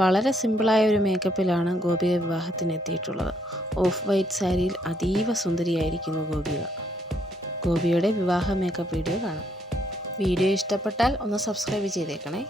വളരെ സിമ്പിളായ ഒരു മേക്കപ്പിലാണ് ഗോപിക വിവാഹത്തിന് എത്തിയിട്ടുള്ളത്. ഓഫ് വൈറ്റ് സാരിയിൽ അതീവ സുന്ദരിയായിരിക്കുന്നു ഗോപിക. ഗോപിയുടെ വിവാഹ മേക്കപ്പ് വീഡിയോ കാണാം. വീഡിയോ ഇഷ്ടപ്പെട്ടാൽ ഒന്ന് സബ്സ്ക്രൈബ് ചെയ്തേക്കണേ.